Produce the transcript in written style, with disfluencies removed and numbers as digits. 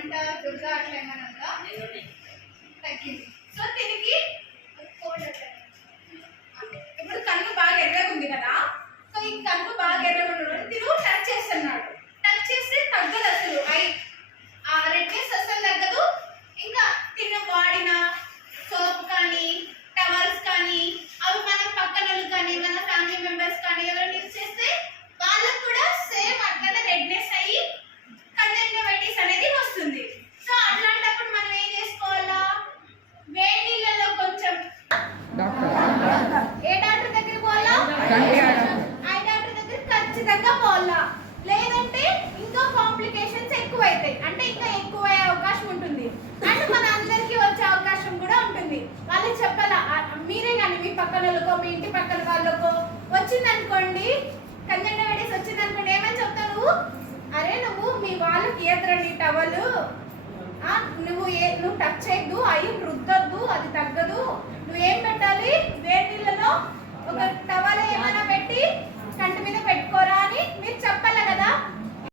మంట దుర్గ అట్లా ఏమైనా ఉందా? తగ్గింది. సో దీనికి ఇప్పుడు కన్ను బాగా ఎర్రగా ఉంది కదా, సో ఈ కన్ను బాగా ఎర్రగా ఉండడం తిను టచ్ చేస్తున్నాడు. టచ్ చేస్తే తగ్గదు అసలు, ఆ రెడ్నెస్ అసలు తగ్గదు. ఇంకా తిను వాడిన సోప్ కానీ టవల్స్ కానీ అవి మన పక్కన కానీ మన ఫ్యామిలీ మెంబర్స్ కానీ ఎవరైనా యూజ్ చేస్తే వాళ్ళకు కూడా సేమ్ అట్లనే రెడ్నెస్ అయ్యి కంజంక్టివైటిస్ అనేది వస్తుంది. సో అట్లాంటప్పుడు మనం ఏం చేసుకోవాలా? వేడి నీళ్ళలో కొంచెం ఏ డాక్టర్ దగ్గర పోవాలా? ఐ డాక్టర్ దగ్గర ఖచ్చితంగా పోవాలా. లేదంటే ఇంకా కాంప్లికేషన్స్ ఎక్కువైతాయి, అంటే ఇంకా ఎక్కువ అయ్యే అవకాశం ఉంటుంది. అండ్ మన అందరికీ వచ్చే అవకాశం కూడా ఉంటుంది. వాళ్ళకి చెప్పాలా, మీరే కానీ మీ పక్కన వాళ్ళకో మీ ఇంటి పక్కన వాళ్ళకో వచ్చిందనుకోండి, కంజంక్టివైటిస్ వచ్చిందనుకోండి, ఏమని చెప్తావు నువ్వు? అరే నువ్వు మీ వాళ్ళకి ఏదరండి టవలు, నువ్వు టచ్ చేయద్దు, అయ్యి రుద్దొద్దు, అది తగ్గదు, నువ్వేం పెట్టాలి